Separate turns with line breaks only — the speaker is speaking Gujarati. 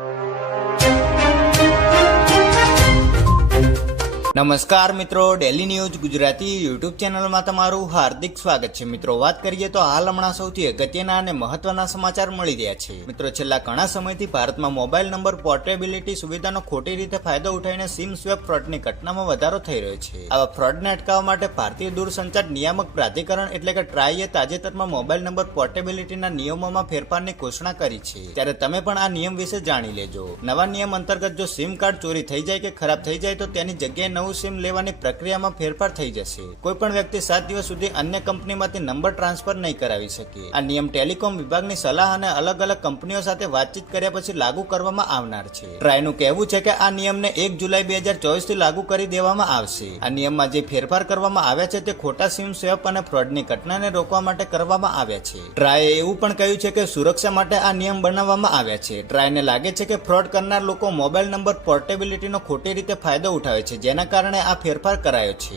you. નમસ્કાર મિત્રો ડેલી ન્યૂઝ ગુજરાતી યુટ્યુબ ચેનલમાં તમારું હાર્દિક સ્વાગત છે. મિત્રો, વાત કરીએ તો હાલ હમણાં સૌથી અગત્યના અને મહત્વના સમાચાર મળી રહ્યા છે. મિત્રો, છેલ્લા ઘણા સમયથી ભારતમાં મોબાઈલ નંબર, પોર્ટેબિલિટી સુવિધાનો ખોટી રીતે ફાયદો ઉઠાવીને સિમ સ્વેપ ફ્રોડની ઘટનામાં વધારો થઈ રહ્યો છે. આવા ફ્રોડને અટકાવવા માટે ભારતીય દૂરસંચાર નિયામક પ્રાધિકરણ એટલે કે ટ્રાઈએ તાજેતરમાં મોબાઈલ નંબર, પોર્ટેબિલિટીના નિયમોમાં ફેરફારની ઘોષણા કરી છે. ત્યારે તમે પણ આ નિયમ વિશે જાણી લેજો. નવા નિયમ અંતર્ગત જો સિમ કાર્ડ ચોરી થઈ જાય કે ખરાબ થઈ જાય તો તેની જગ્યાએ નવું સિમ લેવાની પ્રક્રિયામાં ફેરફાર થઈ જશે. કોઈ પણ વ્યક્તિ સાત દિવસ સુધી અન્ય કંપનીમાંથી નંબર ટ્રાન્સફર નહીં કરાવી શકે. આ નિયમ ટેલિકોમ વિભાગની સલાહ અને અલગ અલગ કંપનીઓ સાથે વાતચીત કર્યા પછી લાગુ કરવામાં આવનાર છે. ટ્રાયનું કહેવું છે કે આ નિયમને એક જુલાઈ બે હજાર ચોવીસથી લાગુ કરી દેવામાં આવશે. આ નિયમમાં જે ફેરફાર કરવામાં આવ્યા છે તે ખોટા સિમ સ્વેપ અને ફ્રોડની ઘટનાને રોકવા માટે કરવામાં આવ્યા છે. ટ્રાયે એવું પણ કહ્યું છે કે સુરક્ષા માટે આ નિયમ બનાવવામાં આવ્યા છે. ટ્રાયને લાગે છે કે ફ્રોડ કરનાર લોકો મોબાઈલ નંબર પોર્ટેબિલિટીનો ખોટી રીતે ફાયદો ઉઠાવે છે, જેના કારણે આ ફેરફાર કરાયો છે.